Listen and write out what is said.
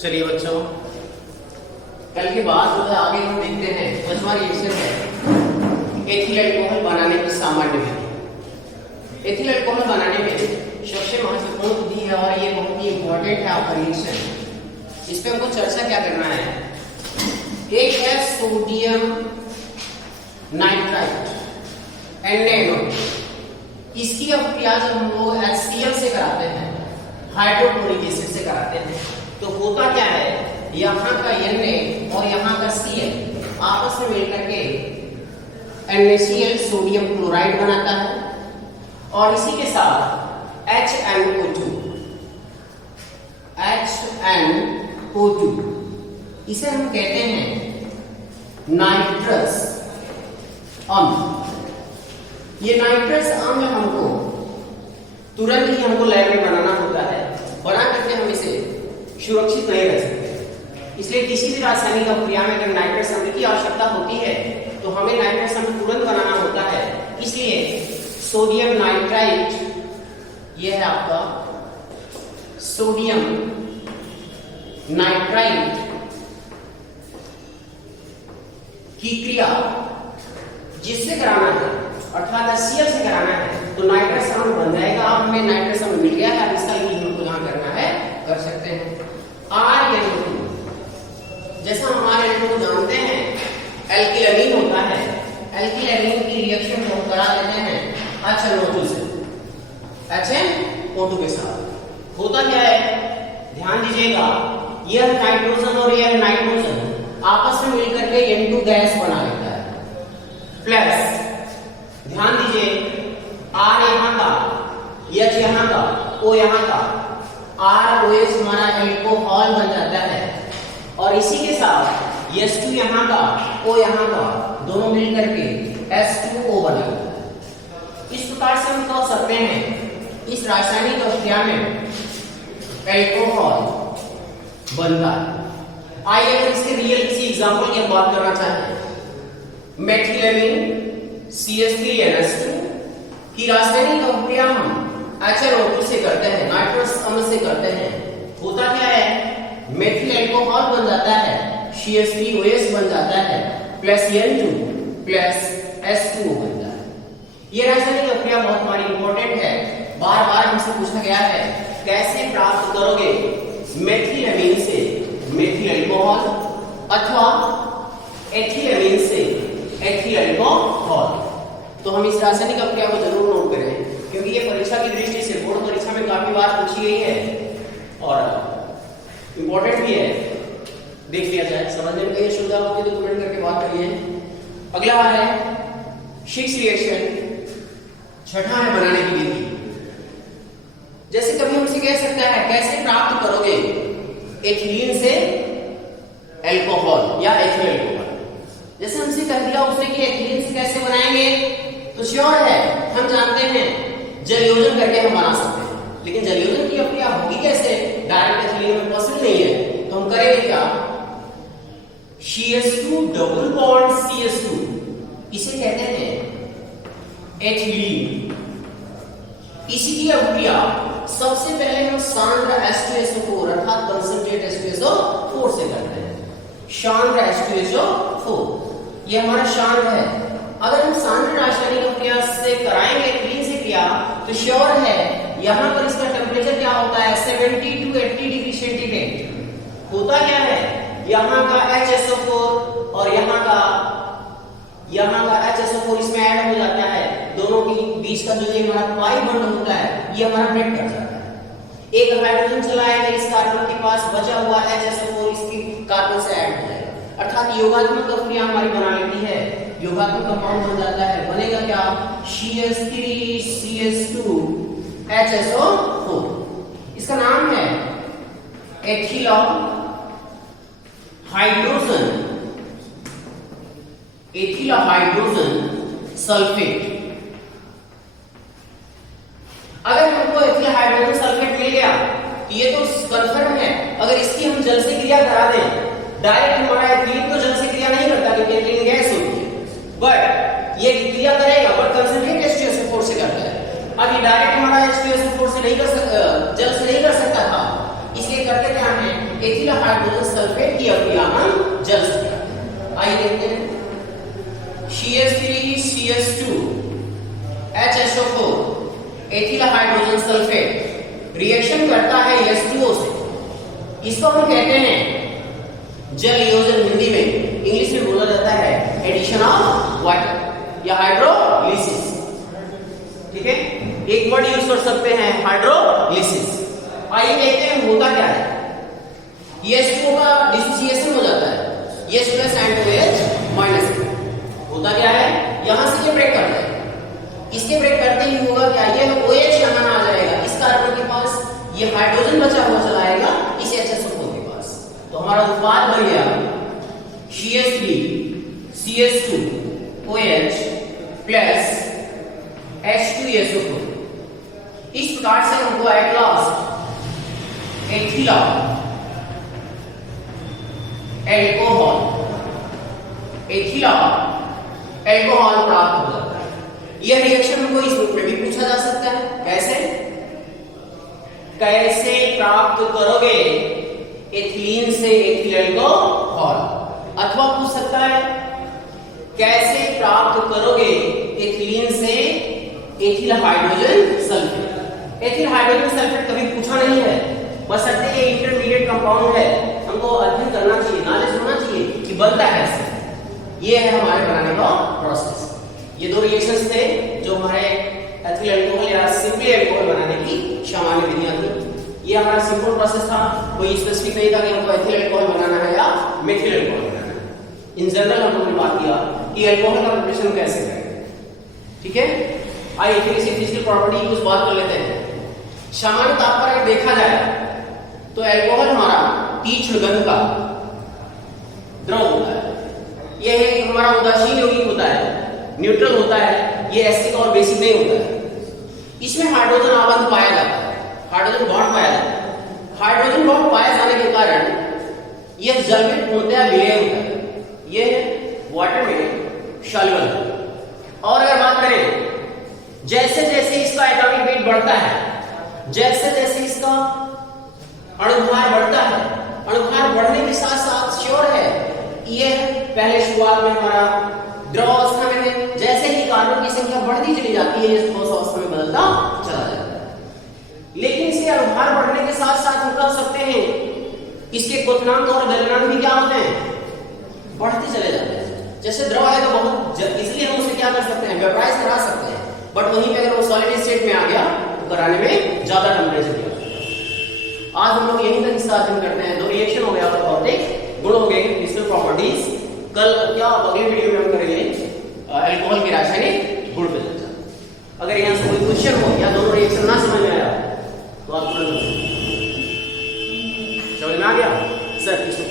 चलिए बच्चों, कल के बाद जो है आगे हम देखते हैं 5वां रिएक्शन है एथिल अल्कोहल बनाने की सामान्य विधि। एथिल अल्कोहल बनाने में सबसे महत्वपूर्ण विधि है और ये बहुत ही इंपॉर्टेंट है आपका रिएक्शन। इस पे हमको चर्चा क्या करना है। एक है सोडियम नाइट्राइट NaNO। इसकी अभिक्रिया जब हम लोग HCl से कराते हैं, हाइड्रोक्लोरिक एसिड से कराते हैं, तो होता क्या है, यहाँ का Na और यहाँ का Cl आपस में मिलकर के NaCl सोडियम क्लोराइड बनाता है और इसी के साथ HNO2 इसे हम कहते हैं नाइट्रस अम्ल। ये नाइट्रस अम्ल हमको तुरंत ही हमको लैब में बनाना होता है, बना करके हम इसे सुरक्षित नहीं रख सकते। इसलिए किसी भी रासायनिक अभिक्रिया में अगर नाइट्रस अम्ल की आवश्यकता होती है तो हमें नाइट्रस अम्ल तुरंत बनाना होता है। इसलिए सोडियम नाइट्राइट, यह है आपका सोडियम नाइट्राइट की क्रिया जिससे कराना है, अर्थात HCl से कराना है, तो नाइट्रस अम्ल बन जाएगा। अब हमें नाइट्रस अम्ल मिल गया है, इसका यूज हमको जहां करना है कर सकते हैं। RNO2, जैसा हम RNO2 को जानते हैं, एल्किलामीन होता है। एल्किलामीन की रिएक्शन को हम करा देते हैं HNO2 से, HNO2 के साथ। होता क्या है, ध्यान दीजिएगा, यह नाइट्रोजन और यह नाइट्रोजन आपस में मिलकर के N2 गैस बना लेता है। प्लस ध्यान दीजिए, R यहाँ का, H यहाँ का, O यहाँ का, ROH हमारा एल्कोहल बन जाता है और इसी के साथ H2 यहाँ का, O यहाँ का, दोनों मिलकर के H2O बना लेता है। इस प्रकार से हम कह सकते हैं इस रासायनिक अभिक्रिया में एल्कोहल बनता है। आइए अगर इसके रियल किसी एग्जांपल की बात करना चाहें, मेथिलामीन CH3NH2 की रासायनिक अभिक्रिया हम HNO2 से करते हैं, नाइट्रस अम्ल से करते हैं। होता क्या है, मेथिल अल्कोहल बन जाता है, CH3OH बन जाता है, प्लस N2 प्लस H2O बनता है। ये रासायनिक अभिक्रिया बहुत हमारी इंपॉर्टेंट है। बार बार हमसे पूछा गया है कैसे प्राप्त करोगे मेथिलामीन से मेथिल अल्कोहल अथवा एथिलामीन से एथिल अल्कोहल। तो हम इस रासायनिक अभिक्रिया को जरूर नोट करें, क्योंकि ये परीक्षा की दृष्टि से, बोर्ड परीक्षा में काफी बार पूछी गई है और इंपॉर्टेंट भी है। देख लिया जाए, समझने में कहीं सुविधा होती तो कमेंट करके बात करिए। अगला है 6 रिएक्शन, छठा है बनाने की विधि। जैसे कभी हमसे कह सकता है कैसे प्राप्त करोगे एथिलीन से अल्कोहल या एथिल अल्कोहल। जैसे हमसे कह दिया उसने कि एथिलीन से कैसे बनाएंगे, तो श्योर है हम जानते हैं जलयोजन करके हम बना सकते हैं, लेकिन जलयोजन की अभिक्रिया होगी कैसे, डायरेक्ट एथिलीन में पॉसिबल नहीं है। तो हम करेंगे क्या, CH2 डबल बॉन्ड CH2, इसे कहते हैं एथिलीन। इसी की अभिक्रिया सबसे पहले हम सांद्र H2SO4 अर्थात कंसंट्रेट H2SO4 से करते हैं। सांद्र H2SO4 ये हमारा सांद्र है। अगर हम सांद्र रासायनिक अभिक्रिया से कराएंगे एथिलीन से क्रिया, तो श्योर है यहाँ पर इसका टेम्परेचर क्या होता है, 70 to 80 डिग्री सेंटीग्रेड। होता क्या है, यहाँ का HSO4 और यहाँ का HSO4 इसमें ऐड हो जाता है। दोनों के बीच का जो ये हमारा पाई बॉन्ड होता है, ये हमारा ब्रेक कर जाता है। एक हाइड्रोजन चला आएगा, इस कार्बन के पास बचा हुआ HSO4 इसकी कार्बन से ऐड हो जाएगा, अर्थात योगात्मक अभिक्रिया हमारी बना लेती है। योगात्मक कंपाउंड बन जाता है, बनेगा क्या, CH3CH2 HSO4। इसका नाम है एथिल हाइड्रोजन सल्फेट। अगर हमको एथिल हाइड्रोजन सल्फेट मिल गया तो ये तो कंफर्म है। अगर इसकी हम जल से क्रिया करा दें, डायरेक्ट हमारा एथिलीन तो जल से क्रिया नहीं करता क्योंकि एथिलीन गैस होती है, बट ये क्रिया करेगा बट कंसंट्रेट H2SO4 से करता है। अब ये डायरेक्ट हमारा H2SO4 से नहीं कर सकता, जल से नहीं कर सकता था, इसलिए करते क्या है एथिल हाइड्रोजन सल्फेट की अभिलामन जल से कराते हैं। आइए देखते हैं। CH3 CH2 HSO4 ethyl hydrogen sulphate reaction करता है H2O से। इसको हम कहते हैं जल योजन, हिंदी में इंग्लिश में बोला जाता है एडिशन ऑफ वाटर या हाइड्रोलिसिस। ठीक है, एक वर्ड यूज कर सकते हैं हाइड्रोलिसिस। आइए देखते हैं होता क्या है। H2O का डिसोसिएशन हो जाता है H plus and OH minus. होता क्या है, यहां से ये ब्रेक करता है, इसके ब्रेक करते ही होगा क्या, ये OH यहां आ जाएगा, इस कार्बन के पास ये हाइड्रोजन बचा हुआ चला आएगा इस HSO4 के पास। तो हमारा उत्पाद बन गया CH3 CH2 OH plus H2SO4। इस प्रकार से हमको एट लास्ट एथिल एल्कोहल प्राप्त हो जाता है। यह रिएक्शन हमको इस रूप में भी पूछा जा सकता है। कैसे प्राप्त करोगे एथिलीन से एथिल एल्कोहल, अथवा पूछ सकता है कैसे प्राप्त करोगे एथिलीन से ethyl hydrogen sulphate. Ethyl hydrogen sulphate कभी पूछा नहीं है, बस ये इंटरमीडिएट कंपाउंड है, हमको अध्ययन करना चाहिए, नॉलेज होना चाहिए कि बनता है कैसे। ये है हमारे बनाने का प्रोसेस। ये दो रिएक्शंस थे जो हमारे एथिल अल्कोहल या सिंपली अल्कोहल बनाने की सामान्य विधियां थी। ये हमारा सिंपल प्रोसेस था, कोई स्पेसिफिक नहीं था कि हमको एथिल अल्कोहल बनाना है या मेथिल अल्कोहल बनाना है। इन जनरल हम लोगों ने बात किया कि अल्कोहल का प्रिपरेशन कैसे करें। ठीक है, आइए फिर इसी फिजिकल प्रॉपर्टी की कुछ बात कर लेते हैं। सामान्य ताप पर अगर देखा जाए तो अल्कोहल हमारा तीक्ष्ण गंध का द्रव होता है। यह है हमारा उदासीन यौगिक होता है, न्यूट्रल होता है, ये एसिडिक और बेसिक नहीं होता है। इसमें हाइड्रोजन आबंध पाया जाता है, हाइड्रोजन बॉन्ड पाया जाता है। हाइड्रोजन बॉन्ड पाए जाने के कारण यह जल में पूर्णतया विलय होता है, यह वाटर में सॉल्युबल। और अगर बात करें जैसे जैसे इसका एटॉमिक वेट बढ़ता है, जैसे जैसे इसका अणुभार बढ़ता है, अणुभार बढ़ने के साथ साथ श्योर है यह पहले शुरुआत में हमारा द्रव अवस्था में है, जैसे ही कार्बन की संख्या बढ़ती चली जाती है यह ठोस अवस्था में बदलता चला जाता है। लेकिन इसके अणुभार बढ़ने के साथ साथ हम कह सकते हैं इसके क्वथनांक और गलनांक भी क्या होते हैं, बढ़ते चले जाते हैं। जैसे द्रव है तो बहुत इसलिए हम उसे क्या कर सकते हैं, वेपराइज करा सकते हैं, बट वहीं पे अगर वो सॉलिड स्टेट में आ गया तो कराने में ज्यादा टेंपरेचर दिया। आज हम लोग यहीं तक हिस्सा अध्ययन करते हैं। दो रिएक्शन हो गया, भौतिक गुण हो गए, फिजिकल प्रॉपर्टीज। कल क्या अगले वीडियो में हम करेंगे अल्कोहल के रासायनिक गुण पे चर्चा। अगर यहाँ से कोई क्वेश्चन हो या दोनों रिएक्शन ना समझ में आया तो आप तुरंत समझ में आ गया सर इसको